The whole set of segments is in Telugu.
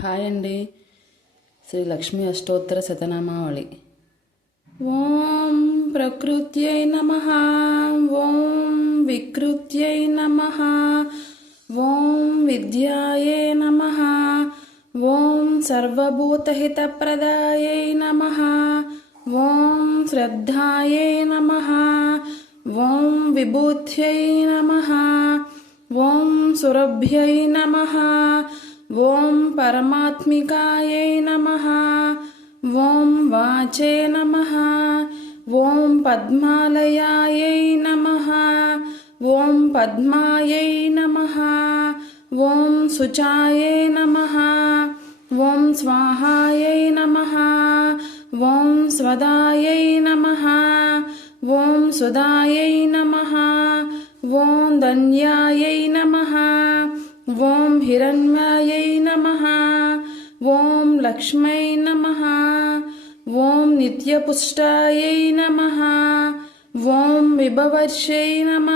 హాయ్ అండి. శ్రీ లక్ష్మీ అష్టోత్తర శతనామావళి. ఓం ప్రకృత్యై నమ. ఓం వికృత్యై నమ. ఓం విద్యాయే నమ. ఓం సర్వభూతహితప్రదాయై నమ. ఓం శ్రద్ధాయే నమ. ఓం విభూత్యై నమ. ఓం సురభ్యై నమ. ఓం పరమాత్మికాయై నమ. ఓం వాచే నమ. ఓం పద్మాలయాయై నమ. ఓం పద్మాయై నమ. ఓం శుచాయై నమ. ఓం స్వాహాయై నమ. ఓం స్వదాయై నమ. ఓం సుదాయై నమ. ఓం ధన్యాయై నమ. ఓం హిరణ్యాయై నమ. ఓం లక్ష్మై నమ. ఓం నిత్యపుష్టాయై నమ. ఓం విభవర్షై నమ.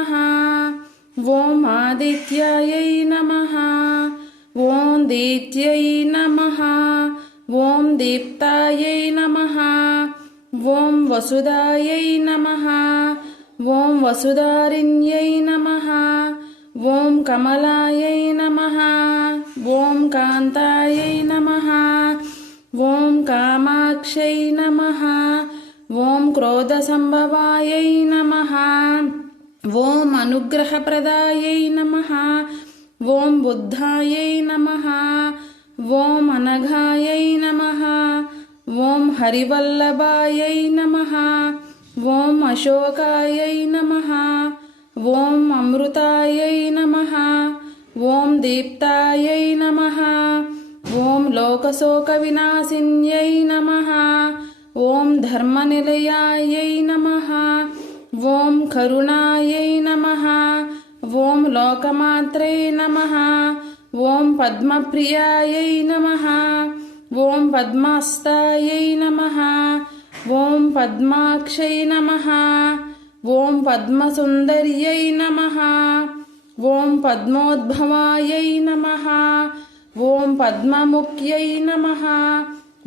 ఓం ఆదిత్యాయై నమ. ఓం దీత్యై నమ. ఓం దీప్తాయై నమ. ఓం వసుదాయై నమ. ఓం వసుదారిణ్యై నమ. ఓం కమలాయై నమ. ఓం కాంతాయై నమ. ఓం కామాక్షై నమ. ఓం క్రోధసంభవాయై నమ. ఓం అనుగ్రహప్రదాయై నమ. ఓం బుద్ధాయై నమ. ఓం అనఘాయై నమ. ఓం హరివల్లభాయై నమ. ఓం అశోకాయై నమ. ఓం అమృతాయై దీప్తాయై నమ. ఓం లోకశోక వినాశిన్యై నమ. ఓం ధర్మనిలయాయై నమ. ఓం కరుణాయై నమ. ఓం లోకమాత్రే నమ. ఓం పద్మప్రియాయై నమ. ఓం పద్మాస్తాయై నమ. ఓం పద్మాక్షై నమ. ఓం పద్మసుందర్యై నమ ఓం పద్మోద్భవాయై నమ ఓం పద్మముఖ్యై నమ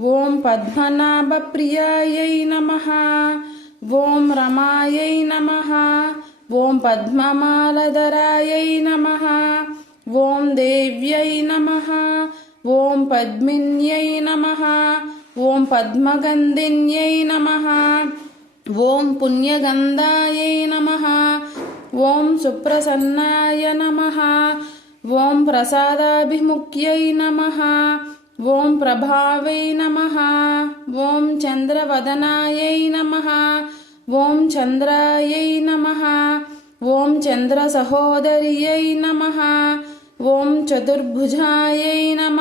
ఓం పద్మనాభప్రియాయై నమ ఓం రమాయై నమ ఓం పద్మమాలధరాయై నమ ఓం దేవ్యై నమ ఓం పద్మిన్యై నమ ఓం పద్మగంధిన్యై నమ ఓం పుణ్యగంధాయై నమ ఓం సుప్రసన్నాయ నమ. ఓం ప్రసాదాభిముఖ్యై నమ. ఓం ప్రభావై నమ. ఓం చంద్రవదనాయై నమ. ఓం చంద్రాయై నమ. ఓం చంద్రసహోదర్యై నమ. ఓం చతుర్భుజాయై నమ.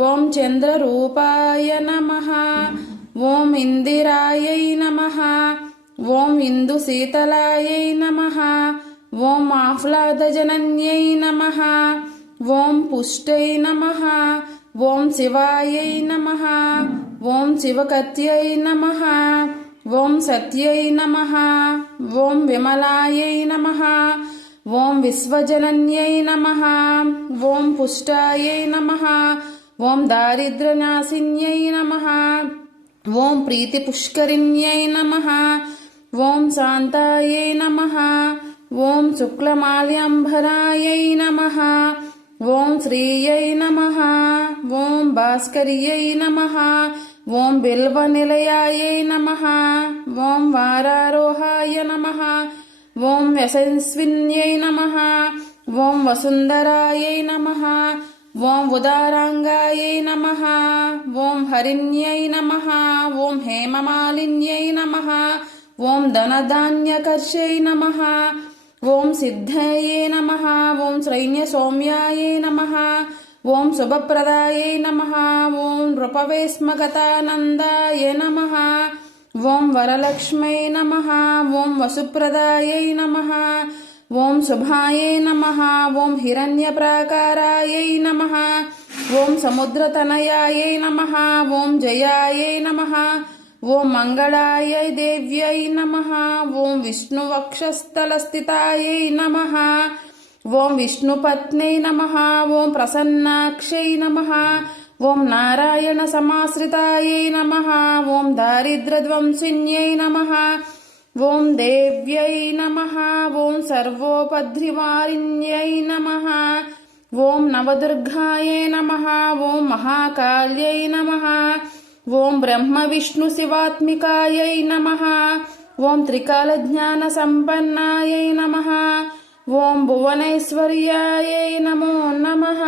ఓం చంద్రరూపాయ నమ. ఓం ఇందిరాయై నమ. ఓం ఇందు శీతలాయై నమ ఓం ఆహ్లాదజనన్యై నమ ఓం పుష్టై నమ ఓం శివాయై నమ ఓం శివకత్యై నమ ఓం సత్యై నమ ఓం విమలాయై నమ ఓం విశ్వజనన్యై నమ ఓం పుష్టాయై నమ ఓం దారిద్రనాశిన్యై నమ ఓం ప్రీతిపుష్కరిణ్యై నమ ఓం శాంతాయై నమ ఓం శుక్లమాల్యాంబరాయై నమ ఓం శ్రీయై నమ ఓం భాస్కర్యై నమ ఓం బిల్వనిలయాయై నమ ఓం వారారోహాయ నమ ఓం యశస్విన్యై నమ ఓం వసుంధరాయై నమ ఓం ఉదారాంగాయై నమ ఓం హరిణ్యై నమ ఓం హేమమాలిన్యై నమ ఓం ధనధాన్యకర్షై నమ ఓం సిద్ధయే నమ ఓం శ్రైన్య సౌమ్యాయే నమ ఓం శుభప్రదాయే నమ ఓం నృపవేస్మగతానందాయ నమ ఓం వరలక్ష్మై నమ ఓం వసుప్రదాయై నమ ఓం శుభాయై నమ ఓం హిరణ్యప్రాకారాయై నమ ఓం సముద్రతనయాయై నమ ఓం జయాయై నమ ఓం మంగళాయ దేవ్యై నమ ఓం విష్ణువక్షస్థలస్థితాయై నమ ఓం విష్ణుపత్నై నమ ఓం ప్రసన్నాక్షై నమ ఓం నారాయణ సమాశ్రితాయై నమ ఓం దారిద్రధ్వంసిన్యై నమ ఓం దేవ్యై నమ ఓం సర్వోపద్రివారిణ్యై నమ ఓం నవదుర్గాయై నమ ఓం మహాకాళ్యై నమ ఓం బ్రహ్మ విష్ణు శివాత్మికాయై నమ ఓం త్రికాలజ్ఞాన సంపన్నాయై నమ ఓం భువనైశ్వర్యాయై నమో నమః